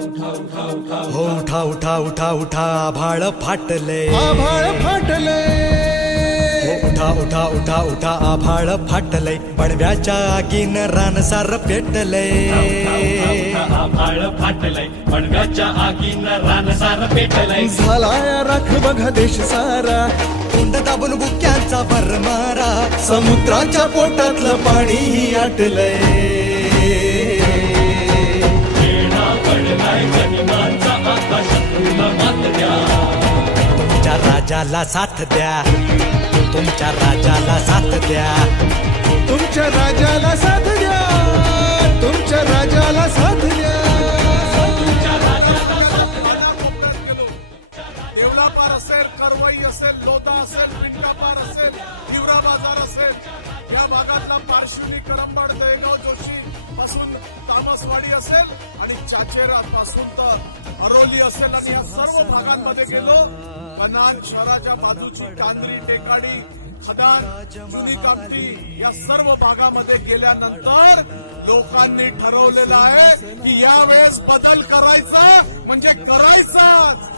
उठा उठा उठा उठा आभाळ फाटले. आभाळ फाटले. हो, उठा उठा उठा उठा आभाळ फाटले. पडव्याच्या आगीन रानसार पेटले. आभाळ फाटलंय पणव्याच्या आगीनं रानसार पेटलंय झालाय राख बघा देश सारा. कुंड दाबून बुक्यांचा भरमारा. समुद्राच्या पोटातलं पाणी आटलंय आकाशातून मात द्या। तुमच्या राजाला साथ द्या। तुमच्या राजाला साथ द्या। तुमच्या राजाला साथ द्या। तुमच्या राजाला साथ द्या। मतदारसंघाच्या कानाकोपऱ्यात गेलो। देवलापार असेल करवाई असेल लोदा असेल पिंकापार असेल हिवरा बाजार असेल या भागातला पारशिवनी करंबाड दहेगाव जोशी पासून तामसवाडी असेल आणि चाचेरा पासून तर अरोली असेल आणि या सर्व भागांमध्ये गेलो. कनान शहराच्या बाजूची कांद्री टेकाडी खदान जुनी कामठी या सर्व भागामध्ये गेल्यानंतर लोकांनी ठरवलेलं आहे की यावेळेस बदल करायचा म्हणजे करायचाच.